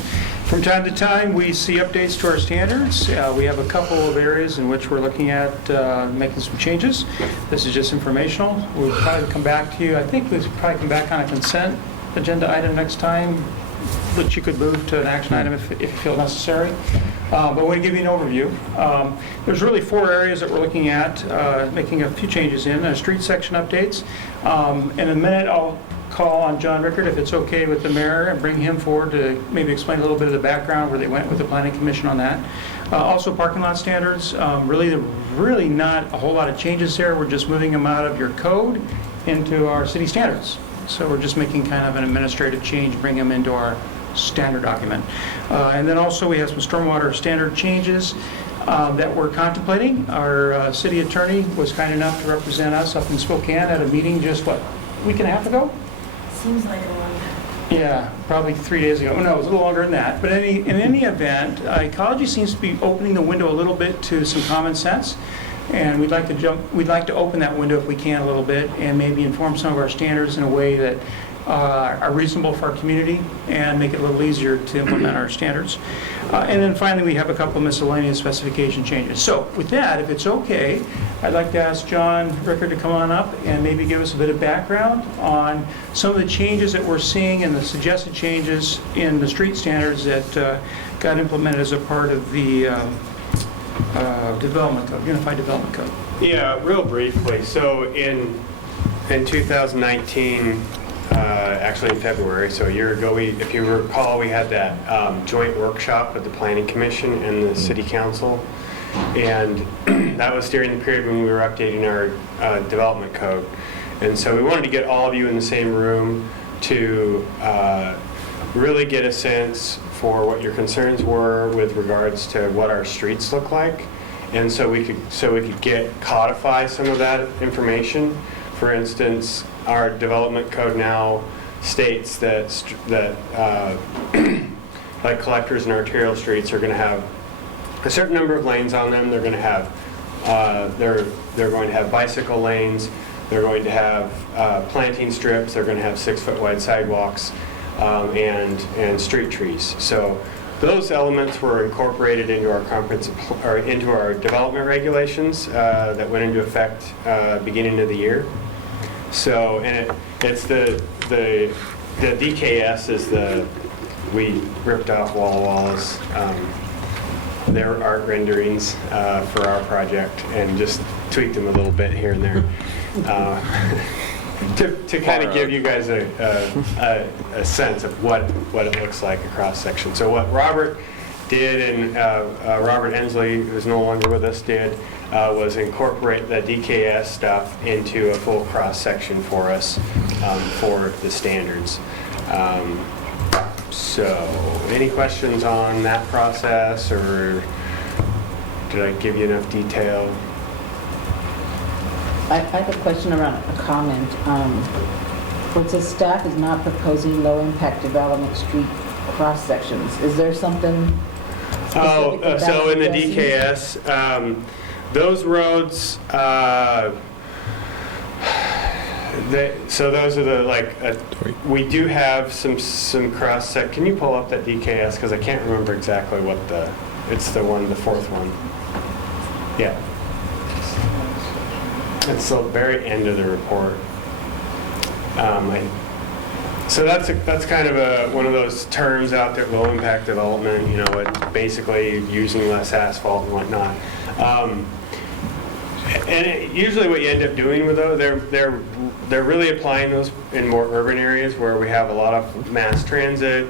From time to time, we see updates to our standards. We have a couple of areas in which we're looking at making some changes. This is just informational. We'll probably come back to you. I think we'll probably come back on a consent agenda item next time, which you could move to an action item if you feel necessary. But I want to give you an overview. There's really 4 areas that we're looking at, making a few changes in. Street section updates. In a minute, I'll call on John Rickard, if it's okay with the mayor, and bring him forward to maybe explain a little bit of the background where they went with the planning commission on that. Also parking lot standards, really not a whole lot of changes there. We're just moving them out of your code into our city standards. So we're just making kind of an administrative change, bring them into our standard document. And then also we have some stormwater standard changes that we're contemplating. Our city attorney was kind enough to represent us up in Spokane at a meeting just, what, a week and a half ago? Seems like a long time. Yeah, probably 3 days ago. No, it was a little longer than that. But in any event, ecology seems to be opening the window a little bit to some common sense. And we'd like to open that window if we can a little bit and maybe inform some of our standards in a way that are reasonable for our community and make it a little easier to implement our standards. And then finally, we have a couple miscellaneous specification changes. So with that, if it's okay, I'd like to ask John Rickard to come on up and maybe give us a bit of background on some of the changes that we're seeing and the suggested changes in the street standards that got implemented as a part of the development code, Unified Development Code. Yeah, real briefly. So in 2019, actually in February, so a year ago, if you recall, we had that joint workshop with the Planning Commission and the City Council, and that was during the period when we were updating our development code. And so we wanted to get all of you in the same room to really get a sense for what your concerns were with regards to what our streets look like, and so we could codify some of that information. For instance, our development code now states that like collectors and arterial streets are going to have a certain number of lanes on them. They're going to have they're going to have bicycle lanes. They're going to have planting strips. They're going to have 6-foot wide sidewalks and street trees. So those elements were incorporated into our into our development regulations that went into effect beginning of the year. So, and it's the DKS is we ripped off Walla Walla's their art renderings for our project and just tweaked them a little bit here and there to kind of give you guys a sense of what it looks like across section. So what Robert did, and Robert Ensley, who's no longer with us, did was incorporate the DKS stuff into a full cross section for us for the standards. So any questions on that process, or did I give you enough detail? I have a question around a comment. Where it says staff is not proposing low-impact development street cross-sections. Is there something specific that So in the addresses? DKS, those roads, so those are the, we do have some cross-sec. Can you pull up that DKS? Because I can't remember exactly what it's the fourth one. Yeah. It's the very end of the report. So that's kind of one of those terms out there, low impact development. You know, it's basically using less asphalt and whatnot. Usually, what you end up doing with those, they're really applying those in more urban areas where we have a lot of mass transit.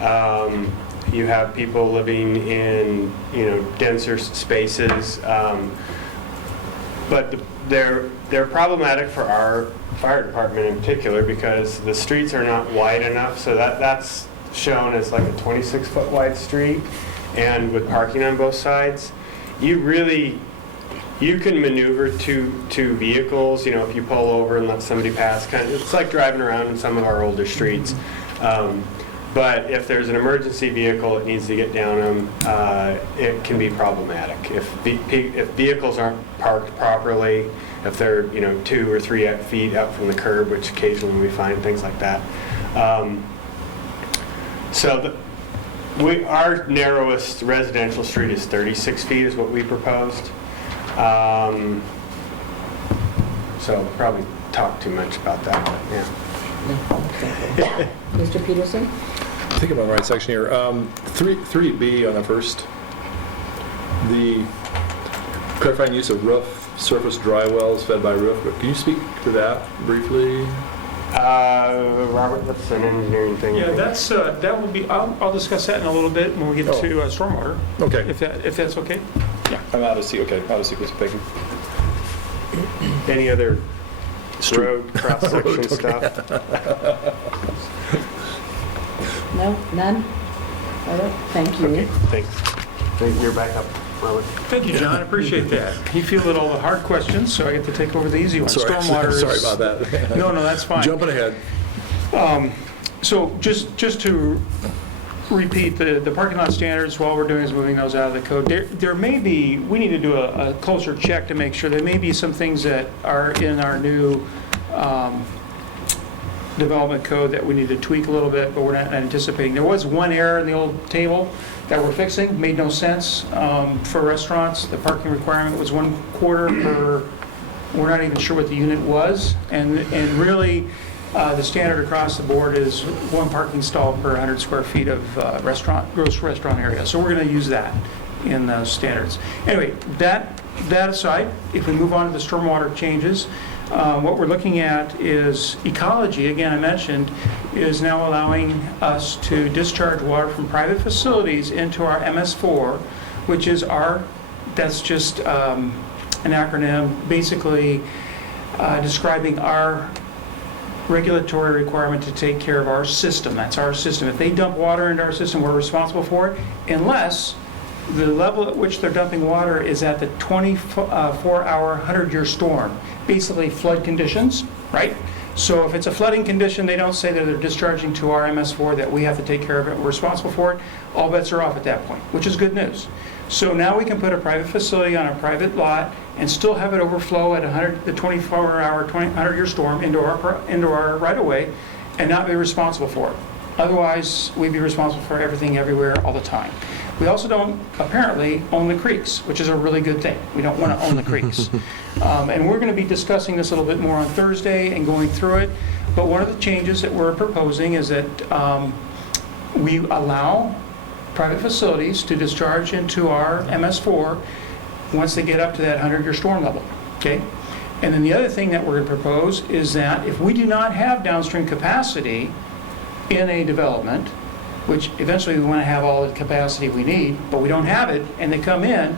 You have people living in denser spaces, but they're problematic for our fire department in particular because the streets are not wide enough. So that's shown as like a 26-foot wide street, and with parking on both sides, you can maneuver two vehicles. If you pull over and let somebody pass, it's like driving around in some of our older streets. But if there's an emergency vehicle that needs to get down them, it can be problematic. If vehicles aren't parked properly, if they're 2 or 3 feet up from the curb, which occasionally we find things like that. Our narrowest residential street is 36 feet is what we proposed. So probably talk too much about that, but yeah. Mr. Peterson? I think I'm on the right section here. 3B on the first, the clarifying use of roof surface dry wells fed by roof. Can you speak to that briefly? Robert, that's an engineering thing. Yeah, that would be, I'll discuss that in a little bit when we get to stormwater. Okay. If that's okay. Yeah. I'm out of sequence. Thank you. Any other road cross-section stuff? No, none? All right, thank you. Okay, thanks. You're back up, Robert. Thank you, John, I appreciate that. You fielded all the hard questions, so I get to take over the easy ones. Sorry, Stormwater sorry is- about that. No, that's fine. Jumping ahead. So just to repeat, the parking lot standards, while we're doing is moving those out of the code. There may be, we need to do a closer check to make sure there may be some things that are in our new development code that we need to tweak a little bit, but we're not anticipating. There was one error in the old table that we're fixing, made no sense. For restaurants, the parking requirement was 1/4 per, we're not even sure what the unit was, and really, the standard across the board is 1 parking stall per 100 square feet of gross restaurant area. So we're going to use that in those standards. Anyway, that aside, if we move on to the stormwater changes, what we're looking at is ecology, again, I mentioned, is now allowing us to discharge water from private facilities into our MS4, which is that's just an acronym, basically describing our regulatory requirement to take care of our system. That's our system. If they dump water into our system, we're responsible for it, unless the level at which they're dumping water is at the 24-hour, 100-year storm, basically flood conditions, right? So if it's a flooding condition, they don't say that they're discharging to our MS4, that we have to take care of it, we're responsible for it. All bets are off at that point, which is good news. So now we can put a private facility on a private lot and still have it overflow at the 24-hour, 100-year storm into our right-of-way and not be responsible for it. Otherwise, we'd be responsible for everything, everywhere, all the time. We also don't, apparently, own the creeks, which is a really good thing. We don't want to own the creeks. And we're going to be discussing this a little bit more on Thursday and going through it. But one of the changes that we're proposing is that we allow private facilities to discharge into our MS4 once they get up to that 100-year storm level, okay? And then the other thing that we're going to propose is that if we do not have downstream capacity in a development, which eventually we want to have all the capacity we need, but we don't have it, and they come in,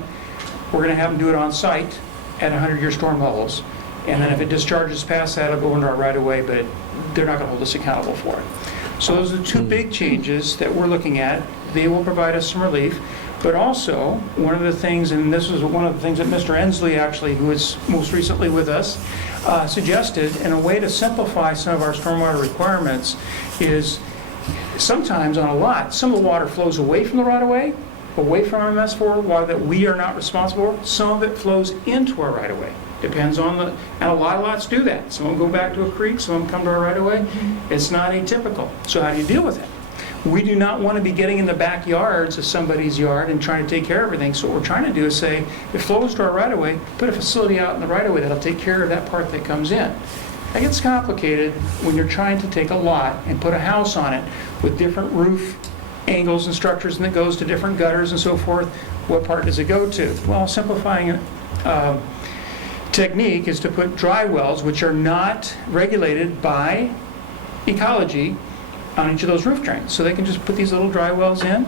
we're going to have them do it on site at 100-year storm levels. And then if it discharges past that, it'll go into our right-of-way, but they're not going to hold us accountable for it. So those are the 2 big changes that we're looking at. They will provide us some relief. But also, one of the things, and this was one of the things that Mr. Ensley actually, who was most recently with us, suggested, and a way to simplify some of our stormwater requirements is sometimes on a lot, some of the water flows away from the right-of-way, away from our MS4, water that we are not responsible for. Some of it flows into our right-of-way. Depends on and a lot of lots do that. Some of them go back to a creek, some of them come to our right-of-way. It's not atypical. So how do you deal with it? We do not want to be getting in the backyards of somebody's yard and trying to take care of everything. So what we're trying to do is say, if it flows to our right-of-way, put a facility out in the right-of-way that'll take care of that part that comes in. That gets complicated when you're trying to take a lot and put a house on it with different roof angles and structures, and it goes to different gutters and so forth. What part does it go to? Well, simplifying technique is to put dry wells, which are not regulated by ecology, on each of those roof drains. So they can just put these little dry wells in,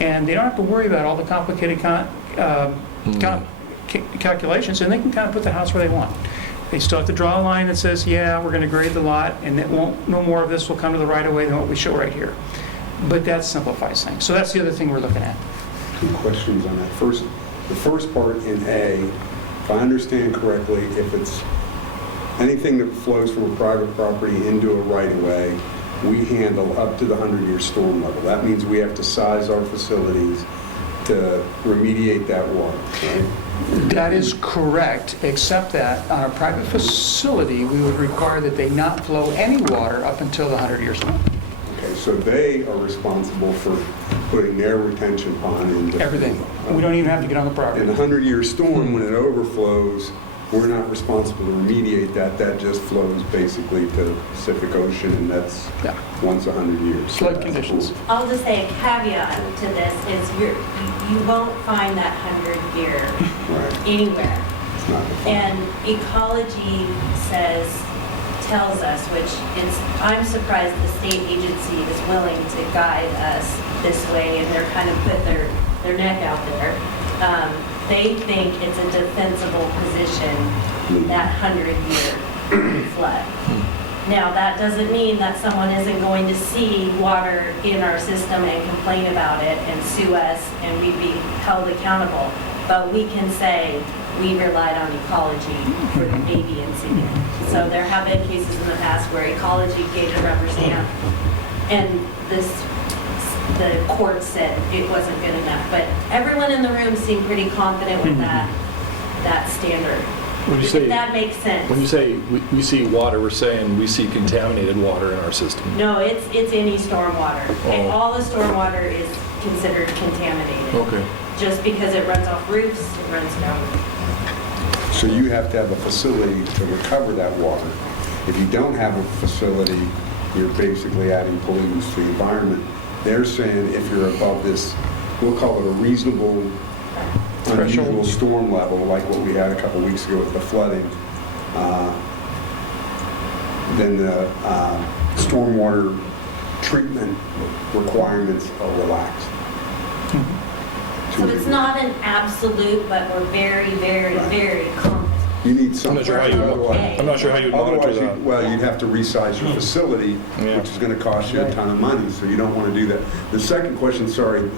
and they don't have to worry about all the complicated calculations, and they can kind of put the house where they want. They still have to draw a line that says, yeah, we're going to grade the lot, and it won't, no more of this will come to the right-of-way than what we show right here. But that simplifies things. So that's the other thing we're looking at. 2 questions on that. First, the first part in A, if I understand correctly, if it's anything that flows from a private property into a right-of-way, we handle up to the 100-year storm level. That means we have to size our facilities to remediate that water, right? That is correct, except that on a private facility, we would require that they not flow any water up until the 100-year storm. Okay, so they are responsible for putting their retention pond into... Everything. We don't even have to get on the property. In a 100-year storm, when it overflows, we're not responsible to remediate that. That just flows basically to the Pacific Ocean, and that's Yeah. once 100 years. So Flood that's conditions. cool. I'll just say a caveat to this is you won't find that 100-year Right, anywhere. it's not defined. And ecology tells us, which I'm surprised the state agency is willing to guide us this way, and they're kind of put their neck out there. They think it's a defensible position, that 100-year flood. Now, that doesn't mean that someone isn't going to see water in our system and complain about it and sue us and we'd be held accountable. But we can say we relied on ecology for the baby incident. So there have been cases in the past where ecology gave the rubber stamp and the court said it wasn't good enough. But everyone in the room seemed pretty confident with that standard. When you say- If that makes sense. When you say we see water, we're saying we see contaminated water in our system. No, it's any stormwater. Oh. All the stormwater is considered contaminated. Okay. Just because it runs off roofs, it runs down. So you have to have a facility to recover that water. If you don't have a facility, you're basically adding pollutants to the environment. They're saying if you're above this, we'll call it a reasonable, unusual storm level, like what we had a couple weeks ago with the flooding, then the stormwater treatment requirements are relaxed. So it's not an absolute, but we're very, very, Right. very confident. You need some. I'm not sure how you would monitor Otherwise, that. well, you'd have to resize your facility, Yeah. which is going to cost you a ton of money, so you don't want to do that. The second question, sorry,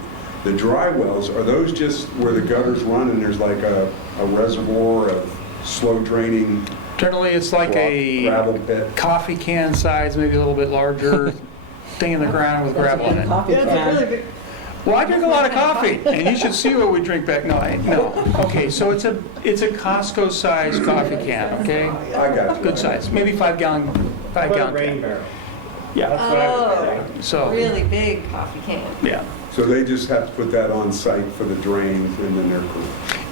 the dry wells, are those just where the gutters run and there's like a reservoir of slow draining Generally, it's like gravel a pit? coffee can size, maybe a little bit larger, thing in the ground with gravel in it. Coffee can. Well, I drink a lot of coffee, and you should see what we drink back. No. Okay, so it's a Costco-sized coffee can, okay? I got you. Good size, maybe 5-gallon can. barrel. Yeah, That's what I would say. so, Really big coffee can. yeah. So they just have to put that on site for the drains and then they're cool.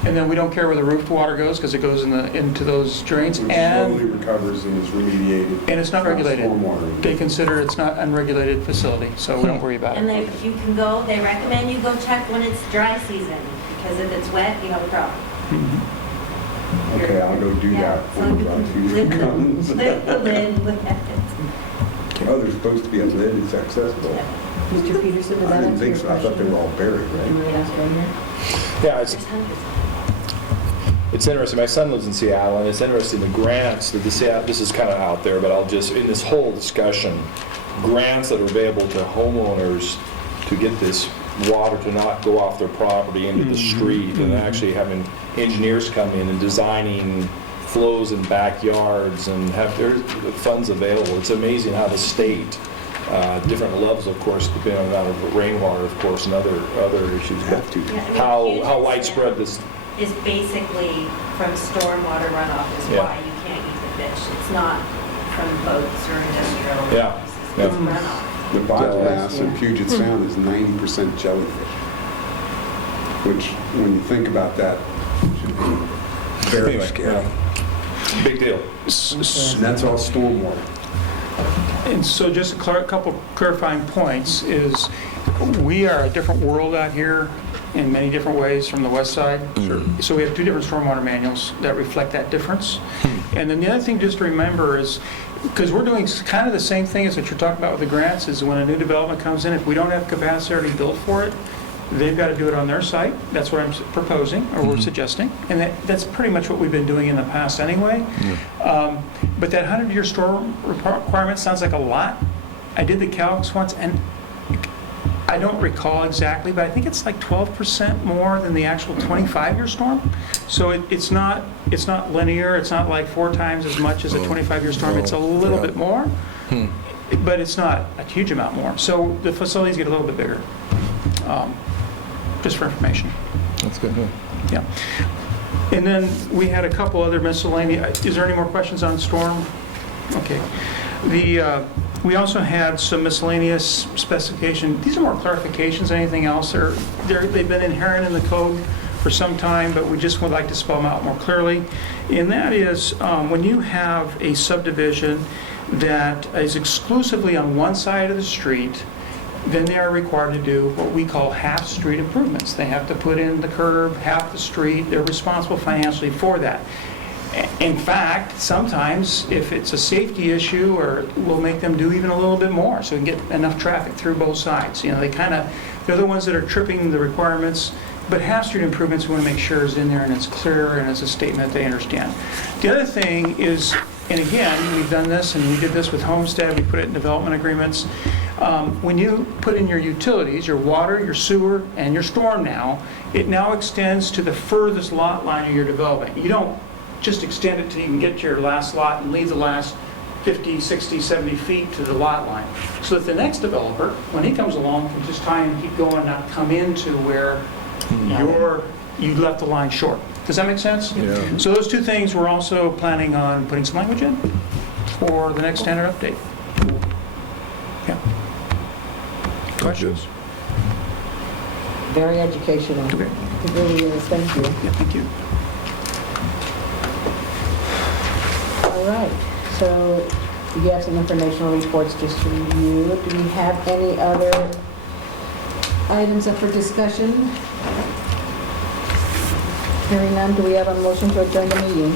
And then we don't care where the roof water goes, because it goes into those drains, Which slowly and recovers and is remediated. it's not regulated. Stormwater. They consider it's not unregulated facility, so we don't worry about And it. you can go, they recommend you go check when it's dry season, because if it's wet, you have a problem. Okay, I'll go do Yeah, that so when we the dry can season lift comes. the lid, look at it. Oh, there's supposed to be a lid, it's accessible. Mr. Peterson, did I that didn't answer think your so, I thought they question? were all buried, You right? really asked right here? Yeah, it's There's hundreds. It's interesting. My son lives in Seattle, and it's interesting the grants that the Seattle. This is kind of out there, but I'll just in this whole discussion, grants that are available to homeowners to get this water to not go off their property into the street, and actually having engineers come in and designing flows in backyards and have their funds available. It's amazing how the state, different levels, of course, depending on the amount of rainwater, of course, and other issues, but Have to. Yeah, I mean, how Puget widespread Sound this. is basically from stormwater runoff is Yeah. why you can't eat the fish. It's not from boats or industrial. Yeah. It's Yeah. runoff. The biomass in Puget Sound is 90% jellyfish, which, when you think about that, should be very Anyway, scary. yeah. Big deal. And that's all stormwater. And so just a couple clarifying points is, we are a different world out here in many different ways from the west side. Sure. So we have two different stormwater manuals that reflect that difference. And then the other thing just to remember is, because we're doing kind of the same thing as what you're talking about with the grants, is when a new development comes in, if we don't have capacity already built for it, they've got to do it on their site. That's what I'm proposing, or we're suggesting. And that's pretty much what we've been doing in the past anyway. But that 100-year storm requirement sounds like a lot. I did the calcs once, and I don't recall exactly, but I think it's like 12% more than the actual 25-year storm. So it's not linear. It's not like 4 times as much as a 25-year storm. It's a little bit more. but it's not a huge amount more. So the facilities get a little bit bigger, just for information. That's good. Yeah. And then we had a couple other miscellaneous, is there any more questions on storm? Okay. We also had some miscellaneous specification. These are more clarifications than anything else. They've been inherent in the code for some time, but we just would like to spell them out more clearly. And that is, when you have a subdivision that is exclusively on one side of the street, then they are required to do what we call half-street improvements. They have to put in the curb, half the street. They're responsible financially for that. In fact, sometimes if it's a safety issue, or we'll make them do even a little bit more so we can get enough traffic through both sides. You know, they're the ones that are tripping the requirements, but half-street improvements we want to make sure is in there and it's clear and it's a statement they understand. The other thing is, and again, we've done this and we did this with Homestead, we put it in development agreements. When you put in your utilities, your water, your sewer, and your storm now, it now extends to the furthest lot line of your development. You don't just extend it till you can get to your last lot and leave the last 50, 60, 70 feet to the lot line. So that the next developer, when he comes along, can just try and keep going, not come into where you left the line short. Does that make sense? Yeah. So those two things, we're also planning on putting some language in for the next standard update. Yeah. Questions? Very educational. Okay. It really is, thank you. Yeah, thank you. All right, so you have some informational reports just to review. Do we have any other items up for discussion? Hearing none, do we have a motion to adjourn the meeting?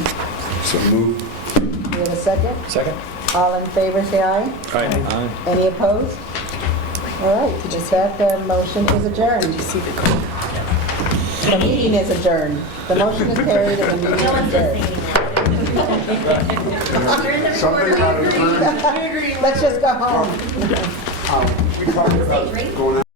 So moved. Do we have a second? Second? All in favor, say aye. Aye. Any opposed? All right, with that, the motion is adjourned. The meeting is adjourned. The motion is carried and the meeting No is one's adjourned. listening. Let's just go home. We talked about going out.